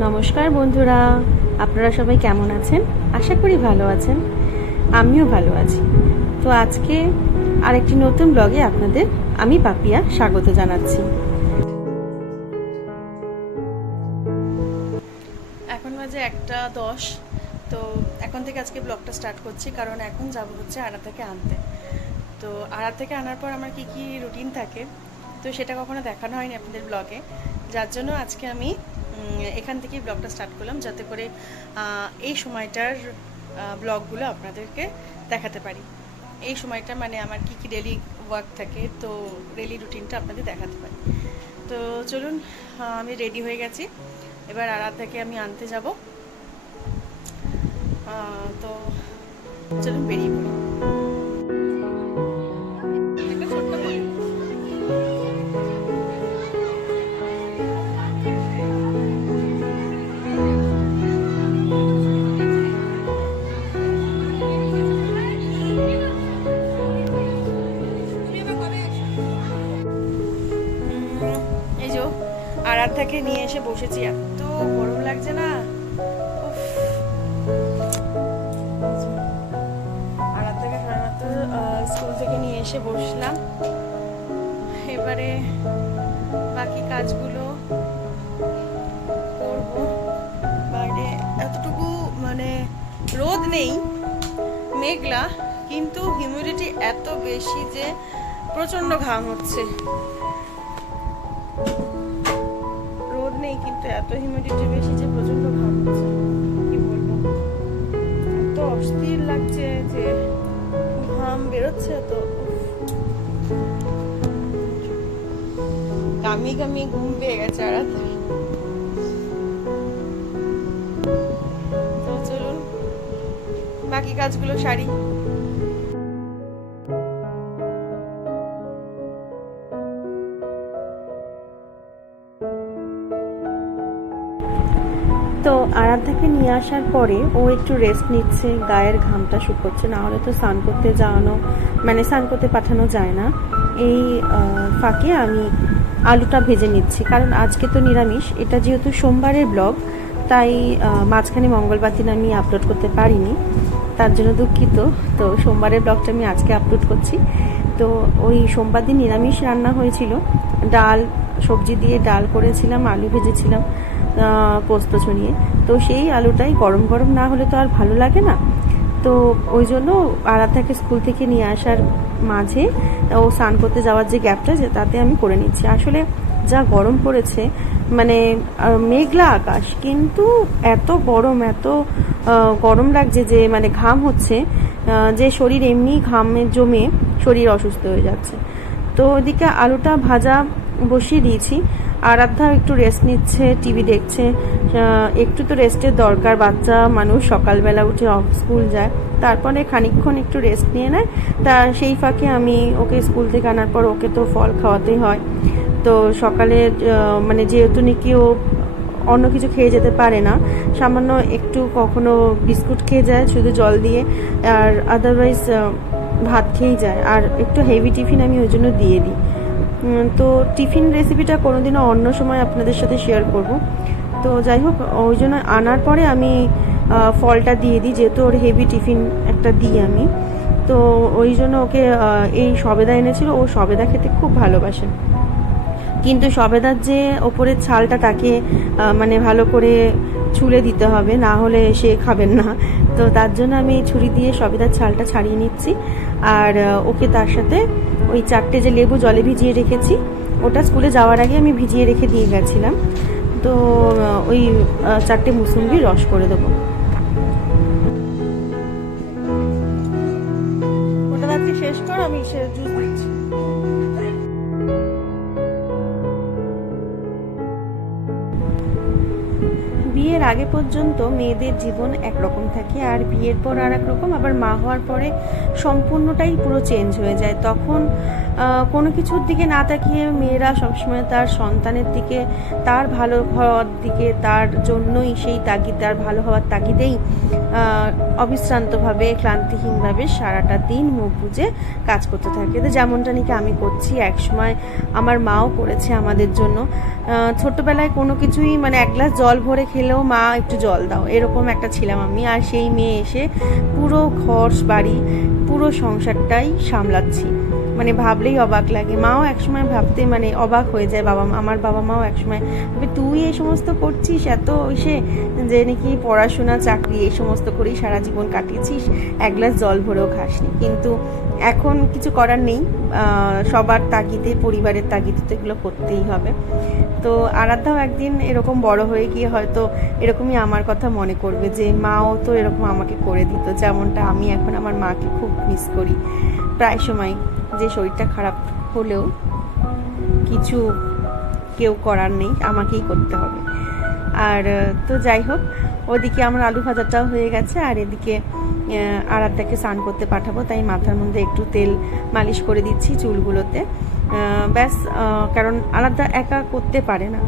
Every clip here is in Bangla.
নমস্কার বন্ধুরা, আপনারা সবাই কেমন আছেন? আশা করি ভালো আছেন। আমিও ভালো আছি। তো আজকে আরেকটি নতুন ব্লগে আপনাদের আমি পাপিয়া স্বাগত জানাচ্ছি। এখন বাজে একটা দশ, তো এখন থেকে আজকে ব্লগটা স্টার্ট করছি, কারণ এখন যাব হচ্ছে আড়া থেকে আনতে। তো আড়া থেকে আনার পর আমার কি কি রুটিন থাকে, তো সেটা কখনো দেখানো হয়নি আপনাদের ব্লগে যার জন্য আজকে আমি এখান থেকেই ব্লগটা স্টার্ট করলাম, যাতে করে এই সময়টার ব্লগগুলো আপনাদেরকে দেখাতে পারি। এই সময়টা মানে আমার কি কি ডেলি ওয়ার্ক থাকে, তো ডেলি রুটিনটা আপনাদের দেখাতে পারি। তো চলুন আমি রেডি হয়ে গেছি। এবার থেকে আমি আনতে যাব। তো চলুন বেরিয়ে পড়ি। থেকে নিয়ে এসে বসেছি, এত গরম লাগছে না। সবেমাত্র স্কুল থেকে নিয়ে এসে বসলাম। এবারে বাকি কাজগুলো করব। বাইরে এতটুকু মানে রোদ নেই, মেঘলা, কিন্তু হিউমিডিটি এত বেশি যে প্রচণ্ড ঘাম হচ্ছে। কিন্তু এত হিউমিডিটি বেশি যে প্রচণ্ড ঘাম হচ্ছে। কি বলব? এত অস্থির লাগছে যে ঘাম বেরোচ্ছে তো। গামি গামি ঘুম পেয়ে গেছে আর তো চলুন, বাকি কাজগুলো সারি। আসার পরে ও একটু রেস্ট নিচ্ছে, গায়ের ঘামটা শুকোচ্ছে না হলে তো স্নান করতে যাওয়ানো মানে স্নান করতে পাঠানো যায় না। এই ফাঁকে আমি আলুটা ভেজে নিচ্ছি, কারণ আজকে তো নিরামিষ, এটা যেহেতু সোমবারের ব্লগ তাই মাঝখানে মঙ্গলবার দিন আমি আপলোড করতে পারিনি, তার জন্য দুঃখিত। তো সোমবারের ব্লগটা আমি আজকে আপলোড করছি। তো ওই সোমবার দিন নিরামিষ রান্না হয়েছিল, ডাল, সবজি দিয়ে ডাল করেছিলাম, আলু ভেজেছিলাম। পোস্ত ছড়িয়ে। তো সেই আলুটাই গরম গরম না হলে তো আর ভালো লাগে না। তো ওই জন্য আরাধ্যাকে স্কুল থেকে নিয়ে আসার মাঝে ও স্নান করতে যাওয়ার যে গ্যাপটা যে তাতে আমি করে নিচ্ছি। আসলে যা গরম পড়েছে মানে মেঘলা আকাশ, কিন্তু এত গরম এত গরম লাগছে যে মানে ঘাম হচ্ছে যে শরীর এমনি ঘামে জমে শরীর অসুস্থ হয়ে যাচ্ছে। তো ওদিকে আলুটা ভাজা বসিয়ে দিয়েছি। আরাধ্যা একটু রেস্ট নিচ্ছে টিভি দেখছে একটু তো রেস্টের দরকার, বাচ্চা, মানুষ সকালবেলা উঠে স্কুল যায়। তারপরে খানিকক্ষণ একটু রেস্ট নিয়ে নেয়। তা সেই ফাঁকে আমি ওকে স্কুল থেকে আনার পর ওকে তো ফল খাওয়াতেই হয়। তো সকালে মানে যেহেতু নাকি ও অন্য কিছু খেয়ে যেতে পারে না, সামান্য একটু কখনো বিস্কুট খেয়ে যায় শুধু জল দিয়ে, আর আদারওয়াইজ ভাত খেয়েই যায়। আর একটু হেভি টিফিন আমি ওই জন্য দিয়ে দিই। তো টিফিন রেসিপিটা কোনোদিনও অন্য সময় আপনাদের সাথে শেয়ার করব। তো যাই হোক, ওই জন্য আনার পরে আমি ফলটা দিয়ে দিই, যেহেতু ওর হেভি টিফিন একটা দিই আমি। তো ওই জন্য ওকে এই সবেদা এনেছিল। ও সবেদা খেতে খুব ভালোবাসে। কিন্তু সবেদার যে ওপরের ছালটা তাকে মানে ভালো করে ছুলে দিতে হবে, না হলে সে খাবেন না। তো তার জন্য আমি ছুরি দিয়ে সবেদার ছালটা ছাড়িয়ে নিচ্ছি। আর ওকে তার সাথে ওই চারটে যে লেবু জলে ভিজিয়ে রেখেছি, ওটা স্কুলে যাওয়ার আগে আমি ভিজিয়ে রেখে দিয়ে গেছিলাম। তো ওই চারটে মুসুম্বি রস করে দেবো। ওটা শেষ কর, আমি জুস বিয়ের আগে পর্যন্ত মেয়েদের জীবন একরকম থাকে, আর বিয়ের পর আর রকম, আবার মা হওয়ার পরে সম্পূর্ণটাই পুরো চেঞ্জ হয়ে যায়। তখন কোনো কিছুর দিকে না তাকিয়ে মেয়েরা সবসময় তার সন্তানের দিকে, তার ভালো হওয়ার দিকে, তার জন্যই সেই তাগিদ, তার ভালো হওয়ার তাগিদেই অবিশ্রান্তভাবে, ক্লান্তিহীনভাবে সারাটা দিন মুখ বুজে কাজ করতে থাকে। তো যেমনটা নাকি আমি করছি একসময় আমার মাও করেছে আমাদের জন্য। ছোট্টবেলায় কোনো কিছুই মানে এক গ্লাস জল ভরে খেলেও, মা, একটু জল দাও। এরকম একটা ছিলাম আমি। আর সেই মেয়ে এসে পুরো ঘর, বাড়ি, পুরো সংসারটাই সামলাচ্ছি। মানে ভাবলেই অবাক লাগে। মাও একসময় ভাবতে মানে অবাক হয়ে যায় বাবা আমার বাবা মাও একসময় ভাবে, তুই এই সমস্ত করছিস? এত এসে যে নাকি পড়াশোনা, চাকরি এই সমস্ত করেই সারা জীবন কাটিয়েছিস? এক গ্লাস জল ভরেও খাসনি। কিন্তু এখন কিছু করার নেই। সবার তাগিদে, পরিবারের তাগিদে তো এগুলো করতেই হবে। তো আরাধ্যাও একদিন এরকম বড় হয়ে গিয়ে হয়তো এরকমই আমার কথা মনে করবে যে, মাও তো এরকম আমাকে করে দিত। যেমনটা আমি এখন আমার মাকে খুব মিস করি। প্রায় সময় যে শরীরটা খারাপ হলেও কিছু কেউ করার নেই, আমাকেই করতে হবে। আর, তো যাই হোক, ওদিকে আমার আলু ভাজাটাও হয়ে গেছে, আর এদিকে আরাধ্যাকে স্নান করতে পাঠাবো, তাই মাথার মধ্যে একটু তেল মালিশ করে দিচ্ছি চুলগুলোতে। ব্যাস কারণ আলাদা একা করতে পারে না।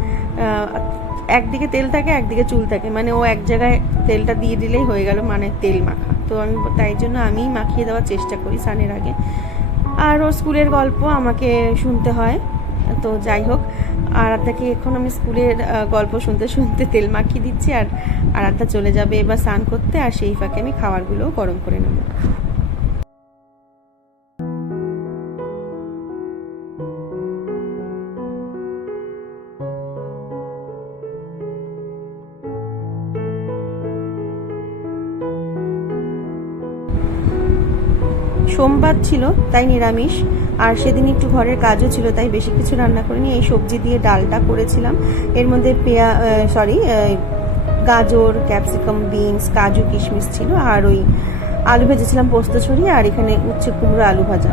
একদিকে তেল থাকে, একদিকে চুল থাকে মানে ও এক জায়গায় তেলটা দিয়ে দিলেই হয়ে গেল মানে তেল মাখা। তো আমি, তাই জন্য আমিই মাখিয়ে দেওয়ার চেষ্টা করি স্নানের আগে। আর ওর স্কুলের গল্প আমাকে শুনতে হয়। তো যাই হোক, আর আত্মাকে এখন আমি স্কুলের গল্প শুনতে শুনতে তেল মাখিয়ে দিচ্ছি আর আর আত্মা চলে যাবে এবার স্নান করতে, আর সেই ফাঁকে আমি খাবারগুলোও গরম করে নেব। সোমবার ছিল, তাই নিরামিষ। আর সেদিন একটু ঘরের কাজও ছিল, তাই বেশি কিছু রান্না করিনি। এই সবজি দিয়ে ডালটা করেছিলাম। এর মধ্যে পেঁয়া সরি গাজর, ক্যাপসিকাম, বিনস, কাজু, কিশমিশ ছিল। আর ওই আলু ভেজেছিলাম পোস্ত ছড়িয়ে আর এখানে উচ্ছে কুমড়ো আলু ভাজা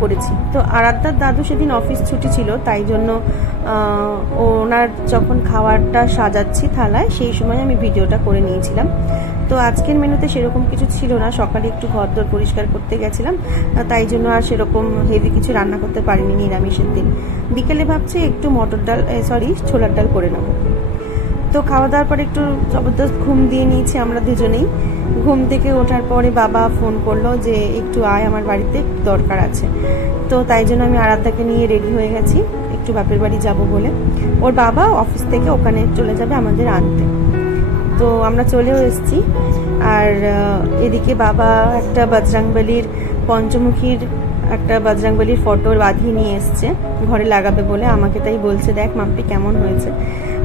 করেছি। তো আরাধ্যার দাদু সেদিন অফিস ছুটি ছিল, তাই জন্য ওনার যখন খাবারটা সাজাচ্ছি থালায়, সেই সময় আমি ভিডিওটা করে নিয়েছিলাম। তো আজকের মেনুতে সেরকম কিছু ছিল না। সকালে একটু ঘরদোর পরিষ্কার করতে গেছিলাম তাই জন্য আর সেরকম হেভি কিছু রান্না করতে পারিনি নিরামিষের দিন। বিকেলে ভাবছি একটু মটর ডাল সরি ছোলার ডাল করে নেব। তো খাওয়া দাওয়ার পরে একটু জবরদস্ত ঘুম দিয়ে নিয়েছি আমরা দুজনেই। ঘুম থেকে ওঠার পরে বাবা ফোন করল যে, একটু আয়, আমার বাড়িতে দরকার আছে। তো তাই জন্য আমি আরাধ্যাকে নিয়ে রেডি হয়ে গেছি। একটু বাপের বাড়ি যাব বলে। ওর বাবা অফিস থেকে ওখানে চলে যাবে আমাদের আনতে। তো আমরা চলেও এসেছি। আর এদিকে বাবা একটা বজরাংবলির পঞ্চমুখীর একটা বজরাংবলির ফটো বাঁধিয়ে নিয়ে এসছে, ঘরে লাগাবে বলে। আমাকে তাই বলছে, দেখ মাম্পি কেমন হয়েছে।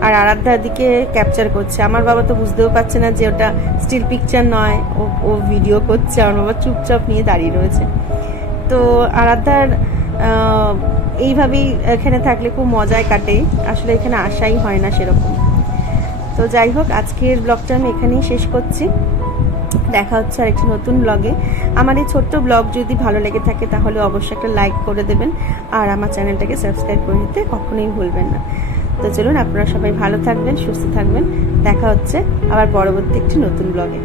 আর আরাধ্যা দিকে ক্যাপচার করছে। আমার বাবা তো বুঝতেও পারছে না যে ওটা স্টিল পিকচার নয়, ও ও ভিডিও করছে। আমার বাবা চুপচাপ নিয়ে দাঁড়িয়ে রয়েছে। তো আরাধ্যার এইভাবেই এখানে থাকলে খুব মজায় কাটে। আসলে এখানে আসাই হয় না সেরকম। তো যাই হোক, আজকের ব্লগটা আমি এখানেই শেষ করছি। দেখা হচ্ছে আর একটি নতুন ব্লগে আমার এই ছোট্ট ব্লগ যদি ভালো লেগে থাকে, তাহলে অবশ্যই একটা লাইক করে দেবেন। আর আমার চ্যানেলটাকে সাবস্ক্রাইব করে নিতে কখনোই ভুলবেন না। তো চলুন, আপনারা সবাই ভালো থাকবেন, সুস্থ থাকবেন। দেখা হচ্ছে আবার পরবর্তী একটি নতুন ব্লগে